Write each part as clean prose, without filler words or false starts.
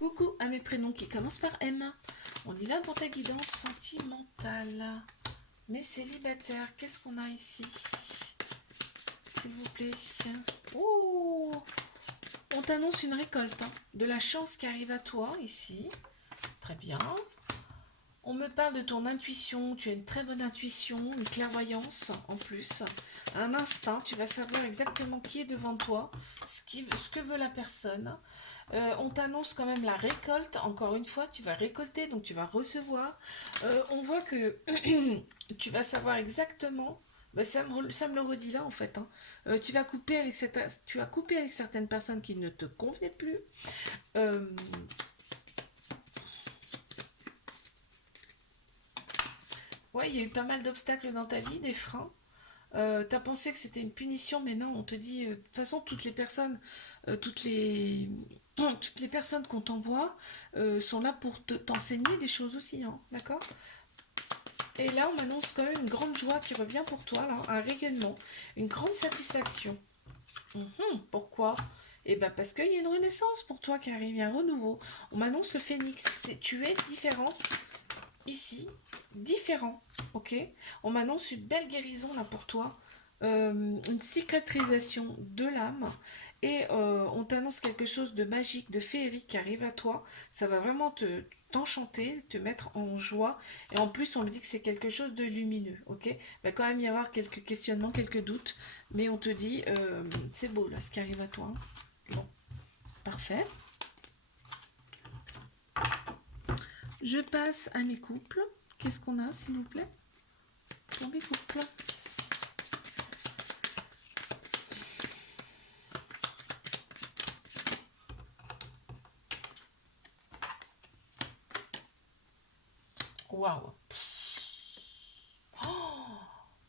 Coucou à mes prénoms qui commencent par M. On y va pour ta guidance sentimentale. Mes célibataires, qu'est-ce qu'on a ici? S'il vous plaît. Oh, on t'annonce une récolte, hein, de la chance qui arrive à toi ici. Très bien. On me parle de ton intuition. Tu as une très bonne intuition, une clairvoyance en plus. Un instinct, tu vas savoir exactement qui est devant toi, ce que veut la personne. On t'annonce quand même la récolte. Encore une fois, tu vas récolter, donc tu vas recevoir. On voit que tu vas savoir exactement. Ben, ça me le redit là en fait, hein. Tu vas couper avec tu as coupé avec certaines personnes qui ne te convenaient plus. Euh, ouais, il y a eu pas mal d'obstacles dans ta vie, des freins. T'as pensé que c'était une punition, mais non, on te dit, de toute façon, euh, toutes les, toutes les personnes qu'on t'envoie sont là pour t'enseigner des choses aussi, hein, d'accord? Et là, on m'annonce quand même une grande joie qui revient pour toi, là, un rayonnement, une grande satisfaction. Pourquoi? Eh ben parce qu'il y a une renaissance pour toi qui arrive, il y a un renouveau. On m'annonce le phénix. Tu es différent ici, différent, ok? On m'annonce une belle guérison là pour toi, une cicatrisation de l'âme, et on t'annonce quelque chose de magique, de féerique qui arrive à toi. Ça va vraiment t'enchanter, te mettre en joie, et en plus on me dit que c'est quelque chose de lumineux, ok? Il va quand même y avoir quelques questionnements, quelques doutes, mais on te dit c'est beau là ce qui arrive à toi. Bon, parfait. Je passe à mes couples. Qu'est-ce qu'on a, s'il vous plaît, pour mes couples? Waouh!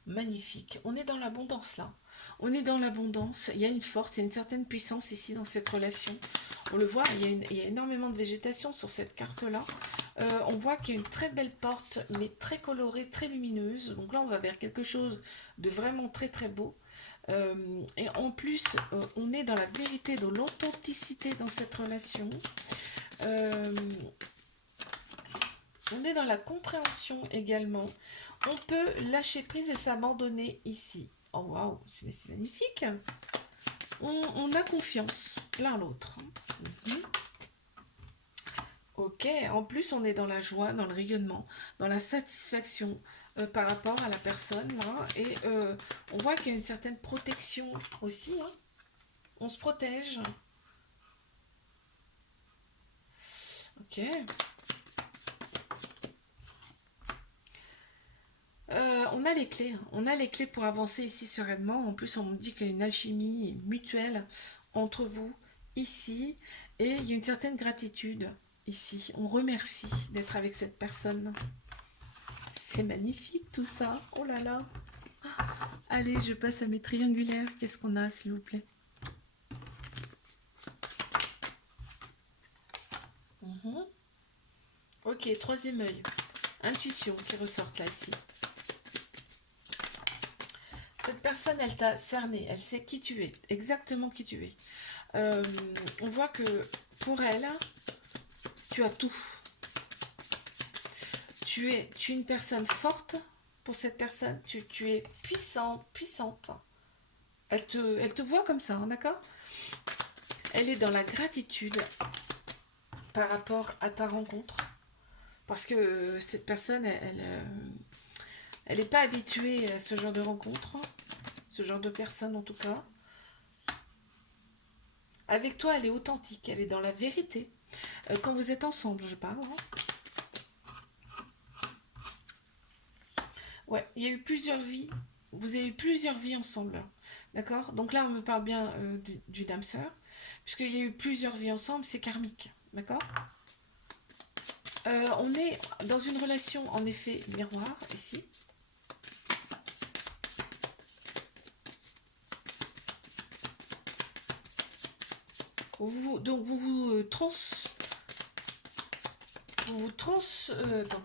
Magnifique. On est dans l'abondance là. On est dans l'abondance. Il y a une force, il y a une certaine puissance ici dans cette relation. On le voit, il y a énormément de végétation sur cette carte-là. On voit qu'il y a une très belle porte, mais très colorée, très lumineuse. Donc là, on va vers quelque chose de vraiment très très beau. Et en plus, on est dans la vérité, dans l'authenticité dans cette relation. Euh, on est dans la compréhension également. On peut lâcher prise et s'abandonner ici. Oh waouh, c'est magnifique. On a confiance l'un l'autre. Ok, en plus on est dans la joie, dans le rayonnement, dans la satisfaction par rapport à la personne là. Et on voit qu'il y a une certaine protection aussi, hein. On se protège. Ok. On a les clés, hein. On a les clés pour avancer ici sereinement. En plus, on me dit qu'il y a une alchimie mutuelle entre vous ici, et il y a une certaine gratitude ici. On remercie d'être avec cette personne. C'est magnifique tout ça. Oh là là. Allez, je passe à mes triangulaires. Qu'est-ce qu'on a, s'il vous plaît? Mhm. Ok, troisième œil. Intuition qui ressort là, ici. Cette personne, elle t'a cerné, elle sait qui tu es, exactement qui tu es. On voit que pour elle, tu as tout. Tu es une personne forte pour cette personne. Tu es puissante, puissante. Elle te voit comme ça, hein, d'accord? Elle est dans la gratitude par rapport à ta rencontre. Parce que cette personne, elle n'est pas habituée à ce genre de rencontre, ce genre de personne en tout cas. Avec toi, elle est authentique, elle est dans la vérité. Quand vous êtes ensemble, je parle, hein. Ouais, il y a eu plusieurs vies. Vous avez eu plusieurs vies ensemble. D'accord? Donc là, on me parle bien du dame sœur. Puisqu'il y a eu plusieurs vies ensemble, c'est karmique. D'accord? On est dans une relation, en effet, miroir, ici. Donc attends,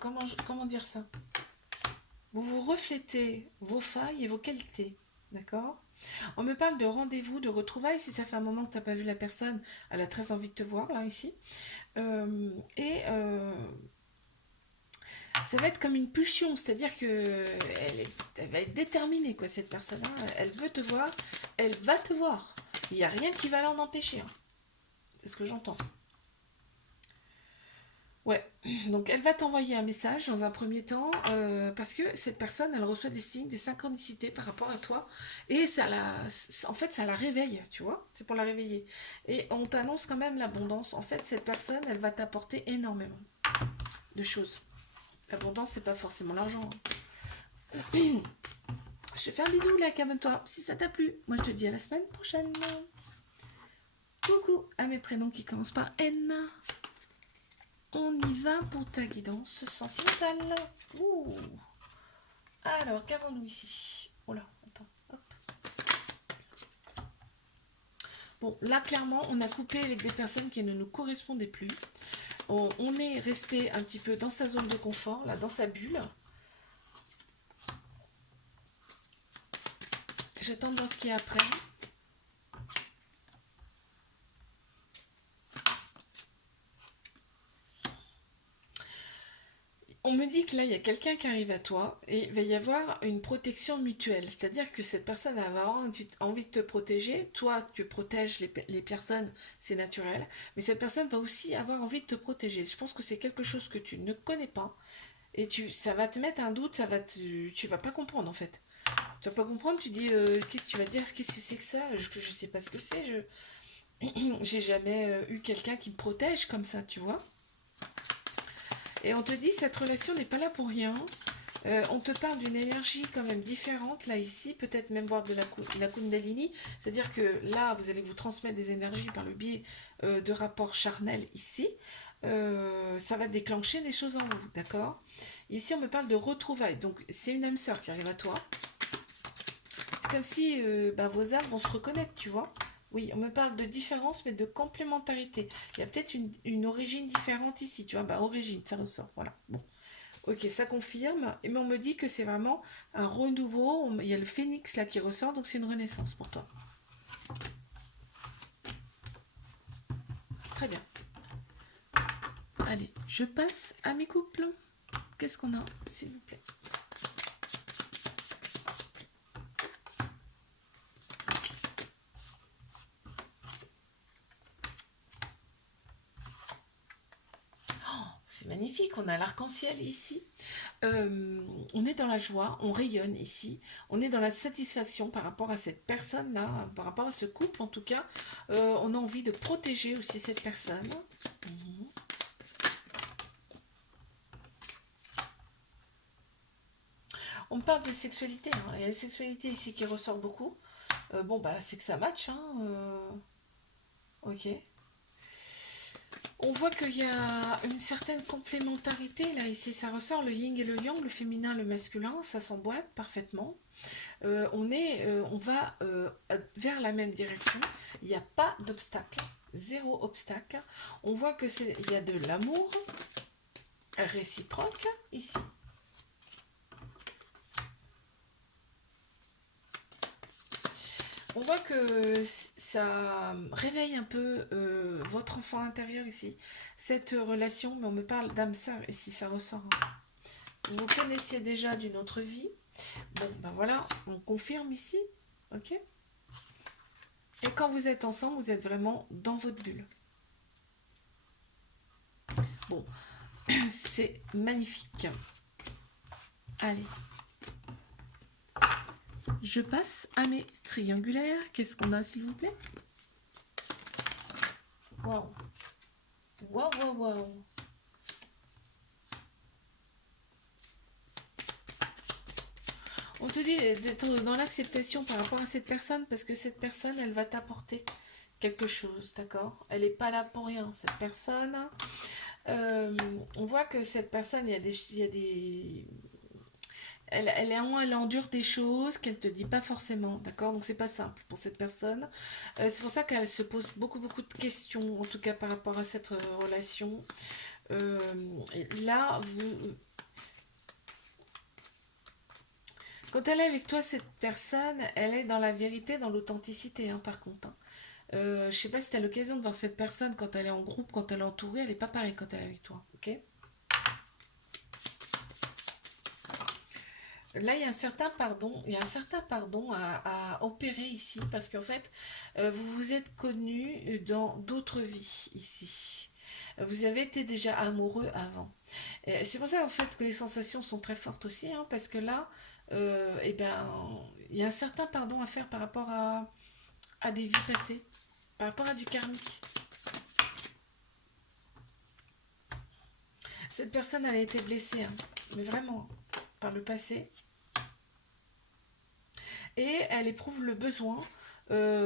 comment dire ça? Vous vous reflétez vos failles et vos qualités. D'accord? On me parle de rendez-vous, de retrouvailles. Si ça fait un moment que tu n'as pas vu la personne, elle a très envie de te voir, là, ici. Et ça va être comme une pulsion, c'est-à-dire que elle va être déterminée, quoi, cette personne-là. Elle veut te voir, elle va te voir. Il n'y a rien qui va l'en empêcher, hein. C'est ce que j'entends. Ouais, donc elle va t'envoyer un message dans un premier temps parce que cette personne, elle reçoit des signes, des synchronicités par rapport à toi et en fait, ça la réveille, tu vois, c'est pour la réveiller. Et on t'annonce quand même l'abondance. En fait, cette personne, elle va t'apporter énormément de choses. L'abondance, c'est pas forcément l'argent, hein. Je te fais un bisou, like, abonne-toi si ça t'a plu. Moi, je te dis à la semaine prochaine. Coucou à mes prénoms qui commencent par N. On y va pour ta guidance sentimentale. Ouh. Alors, qu'avons-nous ici? Oh là, attends, hop. Bon, là, clairement, on a coupé avec des personnes qui ne nous correspondaient plus. On est resté un petit peu dans sa zone de confort, là, dans sa bulle. J'attends de voir ce qu'il y a après. On me dit que là, il y a quelqu'un qui arrive à toi et il va y avoir une protection mutuelle. C'est-à-dire que cette personne va avoir envie de te protéger. Toi, tu protèges les personnes, c'est naturel. Mais cette personne va aussi avoir envie de te protéger. Je pense que c'est quelque chose que tu ne connais pas. Et ça va te mettre un doute, tu vas pas comprendre en fait. Tu vas pas comprendre, tu dis, qu'est-ce que tu vas te dire, qu'est-ce que c'est que ça? Je sais pas ce que c'est. J'ai jamais eu quelqu'un qui me protège comme ça, tu vois. Et on te dit, cette relation n'est pas là pour rien. On te parle d'une énergie quand même différente, là, ici, peut-être même voir de la Kundalini. C'est-à-dire que là, vous allez vous transmettre des énergies par le biais de rapports charnels, ici. Ça va déclencher des choses en vous, d'accord? Ici, on me parle de retrouvailles. Donc, c'est une âme sœur qui arrive à toi. C'est comme si vos âmes vont se reconnaître, tu vois. Oui, on me parle de différence, mais de complémentarité. Il y a peut-être une origine différente ici, tu vois. Origine, ça ressort, voilà. Bon, ok, ça confirme. Mais on me dit que c'est vraiment un renouveau. Il y a le phénix là qui ressort, donc c'est une renaissance pour toi. Très bien. Allez, je passe à mes couples. Qu'est-ce qu'on a, s'il vous plaît? C'est magnifique, on a l'arc-en-ciel ici. On est dans la joie, on rayonne ici. On est dans la satisfaction par rapport à cette personne-là, par rapport à ce couple en tout cas. On a envie de protéger aussi cette personne. Mhm. On parle de sexualité, hein. Il y a la sexualité ici qui ressort beaucoup. C'est que ça match, hein. Ok. On voit qu'il y a une certaine complémentarité là ici, ça ressort le yin et le yang, le féminin, le masculin, ça s'emboîte parfaitement. On va vers la même direction. Il n'y a pas d'obstacle, zéro obstacle. On voit que il y a de l'amour réciproque ici. On voit que ça réveille un peu votre enfant intérieur ici, cette relation, mais on me parle d'âme sœur ici, ça ressort. Vous vous connaissiez déjà d'une autre vie. Bon, ben voilà, on confirme ici, ok? Et quand vous êtes ensemble, vous êtes vraiment dans votre bulle. Bon, c'est magnifique. Allez. Je passe à mes triangulaires. Qu'est-ce qu'on a, s'il vous plaît? Waouh. Waouh, waouh, waouh. On te dit d'être dans l'acceptation par rapport à cette personne parce que cette personne, elle va t'apporter quelque chose, d'accord? Elle n'est pas là pour rien, cette personne. On voit que cette personne, il y a des elle endure des choses qu'elle te dit pas forcément, d'accord? Donc c'est pas simple pour cette personne. C'est pour ça qu'elle se pose beaucoup de questions, en tout cas par rapport à cette relation. Là, Quand elle est avec toi, cette personne, elle est dans la vérité, dans l'authenticité, hein, par contre. Hein. Je sais pas si tu as l'occasion de voir cette personne quand elle est en groupe, quand elle est entourée, elle est pas pareille quand elle est avec toi. Ok. Là, il y a un certain pardon, il y a un certain pardon à opérer ici, parce qu'en fait, vous vous êtes connus dans d'autres vies ici. Vous avez été déjà amoureux avant. C'est pour ça en fait que les sensations sont très fortes aussi, hein, parce que là, eh ben, il y a un certain pardon à faire par rapport à des vies passées, par rapport à du karmique. Cette personne, elle a été blessée, hein, mais vraiment, par le passé. Et elle éprouve le besoin, euh,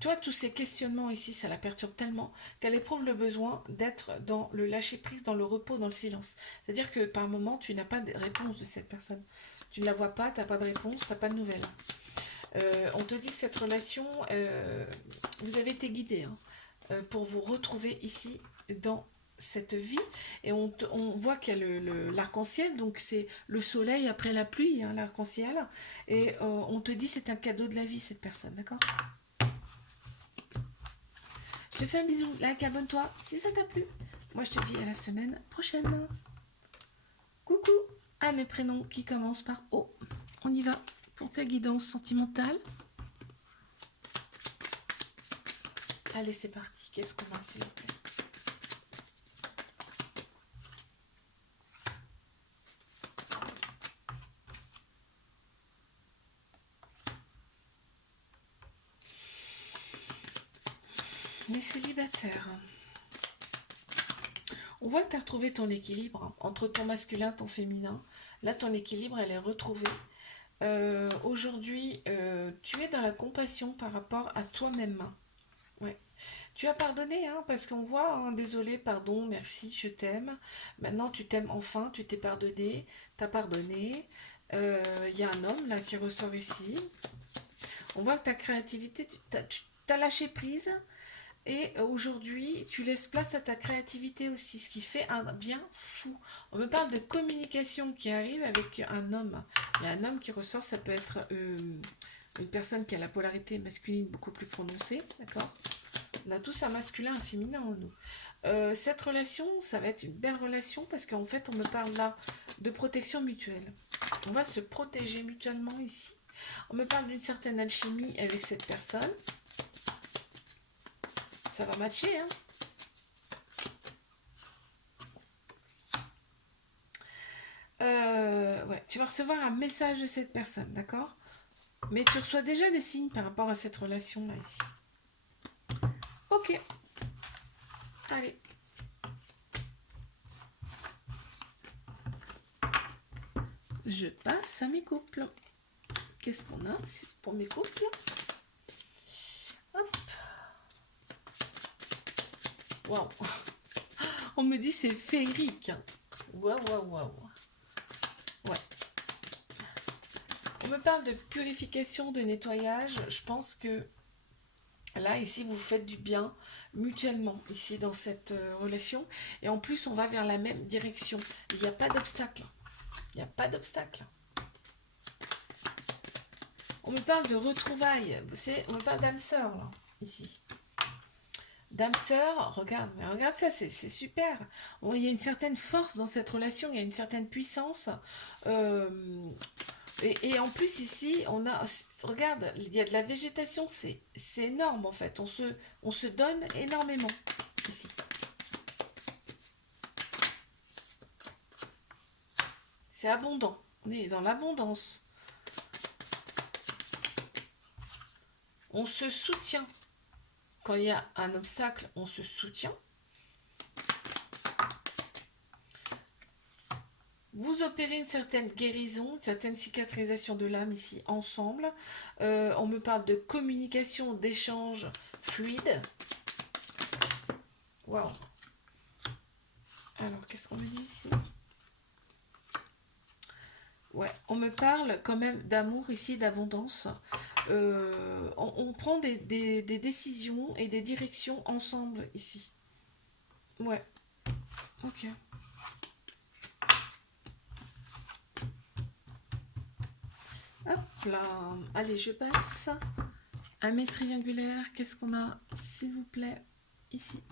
tu vois, tous ces questionnements ici, ça la perturbe tellement qu'elle éprouve le besoin d'être dans le lâcher-prise, dans le repos, dans le silence. C'est-à-dire que par moment, tu n'as pas de réponse de cette personne. Tu ne la vois pas, tu n'as pas de réponse, tu n'as pas de nouvelles. On te dit que cette relation, vous avez été guidé, hein, pour vous retrouver ici dans cette vie. Et on voit qu'il y a l'arc-en-ciel, donc c'est le soleil après la pluie, hein, l'arc-en-ciel. Et on te dit c'est un cadeau de la vie, cette personne, d'accord? Je te fais un bisou, like, abonne-toi si ça t'a plu. Moi je te dis à la semaine prochaine. Coucou à mes prénoms qui commencent par O. On y va pour ta guidance sentimentale. Allez, c'est parti. Qu'est-ce qu'on a, s'il vous plaît? Les célibataires. On voit que tu as retrouvé ton équilibre, hein, entre ton masculin et ton féminin. Là, ton équilibre, elle est retrouvée. Aujourd'hui, tu es dans la compassion par rapport à toi-même. Ouais. Tu as pardonné, hein, parce qu'on voit, hein, désolé, pardon, merci, je t'aime. Maintenant, tu t'aimes enfin, tu t'es pardonné, t'as pardonné. Il y a un homme là qui ressort ici. On voit que ta créativité, tu as lâché prise. Et aujourd'hui, tu laisses place à ta créativité aussi, ce qui fait un bien fou. On me parle de communication qui arrive avec un homme. Il y a un homme qui ressort, ça peut être une personne qui a la polarité masculine beaucoup plus prononcée, d'accord? On a tous un masculin, un féminin en nous. Cette relation, ça va être une belle relation parce qu'en fait, on me parle là de protection mutuelle. On va se protéger mutuellement ici. On me parle d'une certaine alchimie avec cette personne. Ça va matcher, hein. Ouais, tu vas recevoir un message de cette personne, d'accord? Mais tu reçois déjà des signes par rapport à cette relation-là ici. Ok, allez. Je passe à mes couples. Qu'est-ce qu'on a pour mes couples? Hop. Waouh. On me dit c'est féerique. Waouh, waouh, waouh. Ouais. On me parle de purification, de nettoyage. Je pense que là, ici, vous vous faites du bien mutuellement, ici, dans cette relation. Et en plus, on va vers la même direction. Il n'y a pas d'obstacle. Il n'y a pas d'obstacle. On me parle de retrouvailles. On me parle d'âme sœur, là, ici. Dame sœur, regarde ça, c'est super. Il y a une certaine force dans cette relation, il y a une certaine puissance. Euh, et en plus ici, regarde, il y a de la végétation, c'est énorme en fait. On se donne énormément ici. C'est abondant, on est dans l'abondance. On se soutient. Quand il y a un obstacle, on se soutient. Vous opérez une certaine guérison, une certaine cicatrisation de l'âme ici ensemble. On me parle de communication, d'échange fluide. Waouh. Alors, qu'est-ce qu'on me dit ici? Ouais, on me parle quand même d'amour ici, d'abondance. On prend des décisions et des directions ensemble ici. Ouais, ok. Hop là. Allez, je passe à mes triangulaires. Qu'est-ce qu'on a, s'il vous plaît, ici?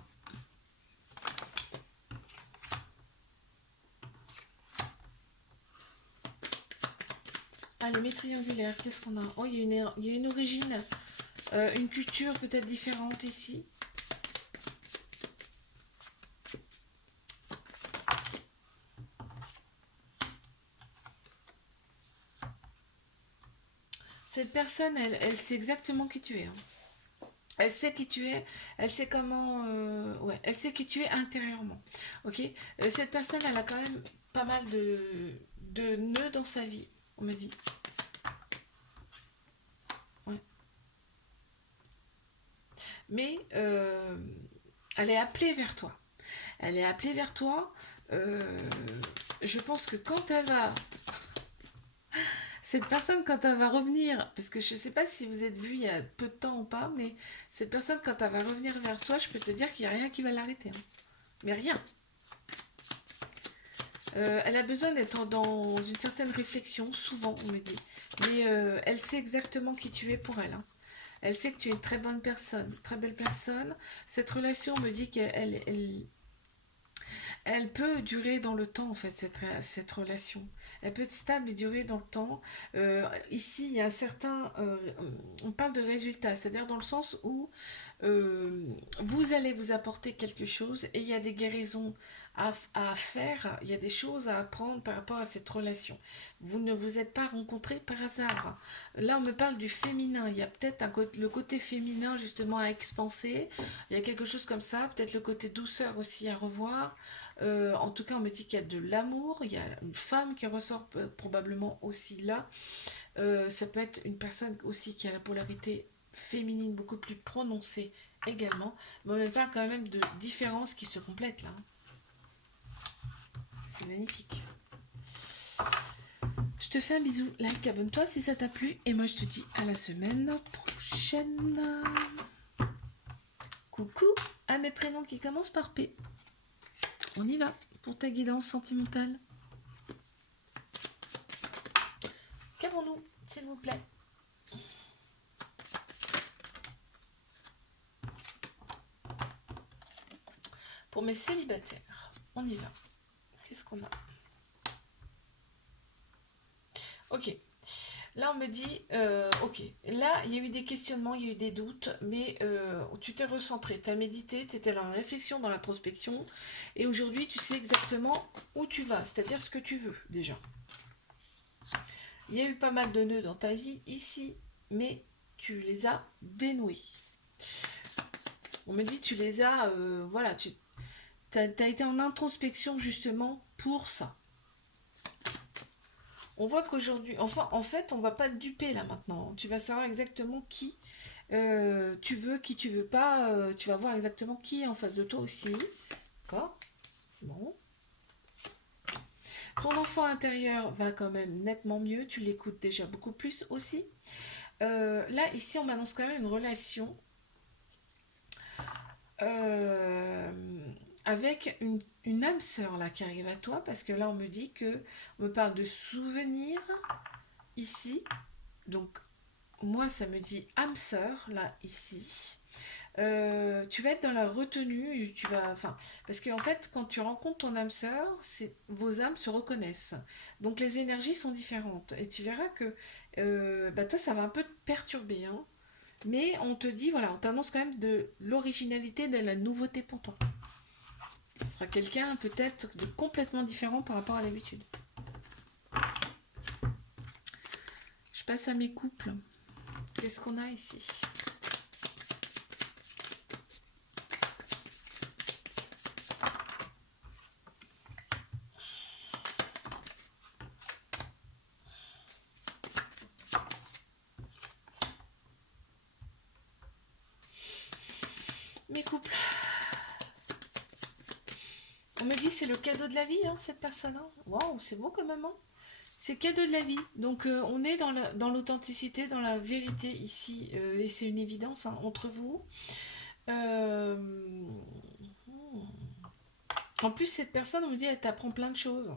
Allez, mes triangulaires, qu'est-ce qu'on a? Oh, il y a une origine, une culture peut-être différente ici. Cette personne, elle sait exactement qui tu es, hein. Elle sait qui tu es, elle sait comment, ouais, elle sait qui tu es intérieurement. Ok. Cette personne, elle a quand même pas mal de nœuds dans sa vie, on me dit. Ouais. Mais elle est appelée vers toi. Elle est appelée vers toi. euh, je pense que quand elle va, cette personne, quand elle va revenir, parce que je ne sais pas si vous êtes vus il y a peu de temps ou pas, mais cette personne, quand elle va revenir vers toi, je peux te dire qu'il n'y a rien qui va l'arrêter, hein. Mais rien. Elle a besoin d'être dans une certaine réflexion, souvent, on me dit. Mais elle sait exactement qui tu es pour elle, hein. Elle sait que tu es une très bonne personne, très belle personne. Cette relation me dit elle peut durer dans le temps, en fait, cette relation. Elle peut être stable et durer dans le temps. Ici, il y a un certain... on parle de résultat, c'est-à-dire dans le sens où euh, vous allez vous apporter quelque chose et il y a des guérisons à faire, il y a des choses à apprendre par rapport à cette relation. Vous ne vous êtes pas rencontrés par hasard. Là, on me parle du féminin. Il y a peut-être le côté féminin justement à expanser. Il y a quelque chose comme ça. Peut-être le côté douceur aussi à revoir. En tout cas, on me dit qu'il y a de l'amour. Il y a une femme qui ressort probablement aussi là. Ça peut être une personne aussi qui a la polarité féminine beaucoup plus prononcée également. Mais on me parle quand même de différences qui se complètent là. C'est magnifique. Je te fais un bisou, like, abonne-toi si ça t'a plu. Et moi, je te dis à la semaine prochaine. Coucou à mes prénoms qui commencent par P. On y va pour ta guidance sentimentale. Qu'avons-nous, s'il vous plaît? Pour mes célibataires, on y va. Qu'est-ce qu'on a? Ok. Là, on me dit, ok, là, il y a eu des questionnements, il y a eu des doutes, mais tu t'es recentré, tu as médité, tu étais dans la réflexion, dans l'introspection, et aujourd'hui, tu sais exactement où tu vas, c'est-à-dire ce que tu veux déjà. Il y a eu pas mal de nœuds dans ta vie ici, mais tu les as dénoués. On me dit, tu les as, voilà, tu as été en introspection justement pour ça. On voit qu'aujourd'hui, enfin, en fait, on va pas te duper là maintenant. Tu vas savoir exactement qui tu veux, qui tu veux pas. Tu vas voir exactement qui est en face de toi aussi. D'accord? Bon. Ton enfant intérieur va quand même nettement mieux. Tu l'écoutes déjà beaucoup plus aussi. Là, ici, on m'annonce quand même une relation euh, avec une âme sœur là qui arrive à toi parce que là, on me dit que on me parle de souvenirs ici. Donc, moi, ça me dit âme sœur, là, ici. Tu vas être dans la retenue, tu vas, enfin, parce qu'en fait, quand tu rencontres ton âme sœur, vos âmes se reconnaissent. Donc les énergies sont différentes. Et tu verras que, bah, toi, ça va un peu te perturber, hein. Mais on te dit, voilà, on t'annonce quand même de l'originalité, de la nouveauté pour toi. Ce sera quelqu'un peut-être de complètement différent par rapport à l'habitude. Je passe à mes couples. Qu'est-ce qu'on a ici? Mes couples. On me dit c'est le cadeau de la vie, hein, cette personne. Hein. Waouh, c'est beau quand même. Hein. C'est le cadeau de la vie. Donc on est dans l'authenticité, dans la vérité ici. Et c'est une évidence hein, entre vous. Euh, En plus, cette personne, on me dit, elle t'apprend plein de choses.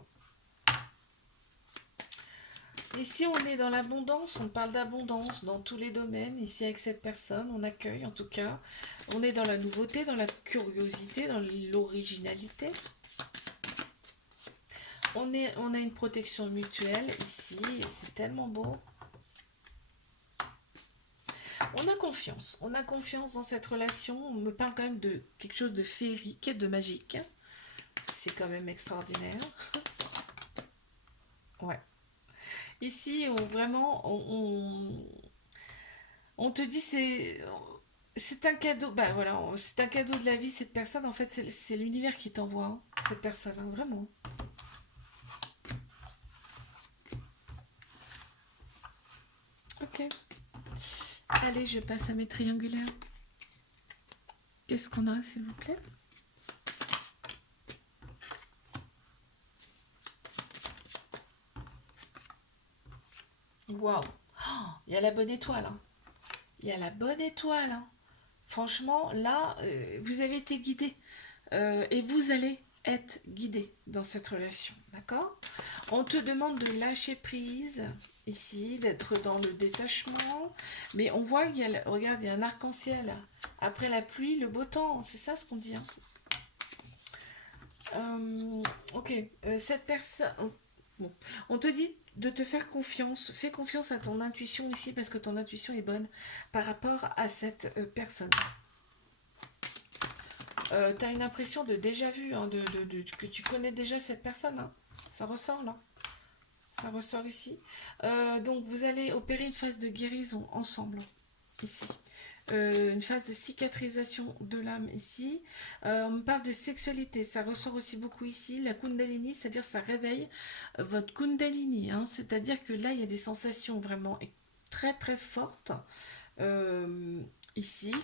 Ici, on est dans l'abondance, on parle d'abondance dans tous les domaines. Ici, avec cette personne, on accueille en tout cas. On est dans la nouveauté, dans la curiosité, dans l'originalité. On a une protection mutuelle ici, et c'est tellement beau. On a confiance dans cette relation. On me parle quand même de quelque chose de féerique, de magique. C'est quand même extraordinaire. Ouais. Ici, on te dit c'est un cadeau. Bah voilà, c'est un cadeau de la vie. Cette personne, en fait, c'est l'univers qui t'envoie hein, cette personne, hein, vraiment. Ok. Allez, je passe à mes triangulaires. Qu'est-ce qu'on a, s'il vous plaît? Waouh! Il y a la bonne étoile. Hein. Il y a la bonne étoile. Hein. Franchement, là, vous avez été guidé. Et vous allez être guidé dans cette relation. D'accord? On te demande de lâcher prise ici, d'être dans le détachement. Mais on voit qu'il y a, regarde, il y a un arc-en-ciel. Après la pluie, le beau temps. C'est ça ce qu'on dit. Hein. Ok, cette personne... Bon. On te dit de te faire confiance. Fais confiance à ton intuition ici parce que ton intuition est bonne par rapport à cette personne. Tu as une impression de déjà vu, hein, que tu connais déjà cette personne. Hein. Ça ressort là. Ça ressort ici. Donc vous allez opérer une phase de guérison ensemble. Ici. Une phase de cicatrisation de l'âme ici. On me parle de sexualité, ça ressort aussi beaucoup ici. La Kundalini, c'est-à-dire ça réveille votre Kundalini. Hein, c'est-à-dire que là, il y a des sensations vraiment très très fortes ici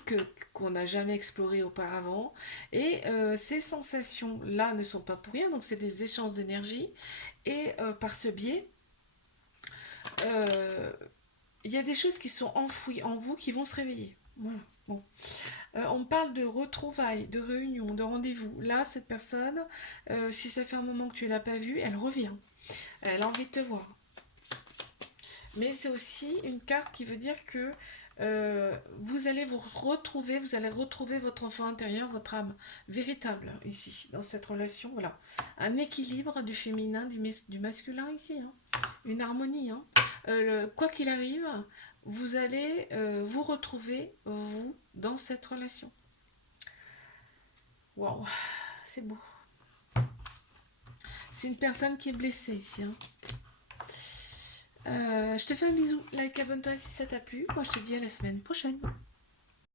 qu'on n'a jamais explorées auparavant. Et ces sensations-là ne sont pas pour rien, donc c'est des échanges d'énergie. Et par ce biais, euh, il y a des choses qui sont enfouies en vous qui vont se réveiller. Voilà. Bon. On parle de retrouvailles, de réunions, de rendez-vous. Là, cette personne, si ça fait un moment que tu ne l'as pas vue, elle revient. Elle a envie de te voir. Mais c'est aussi une carte qui veut dire que vous allez retrouver votre enfant intérieur, votre âme véritable ici, dans cette relation. Voilà. Un équilibre du féminin, du masculin ici. Hein. Une harmonie. Hein. Quoi qu'il arrive, vous allez vous retrouver, vous, dans cette relation. Waouh, c'est beau. C'est une personne qui est blessée ici. Hein. Je te fais un bisou, like, abonne-toi si ça t'a plu. Moi, je te dis à la semaine prochaine.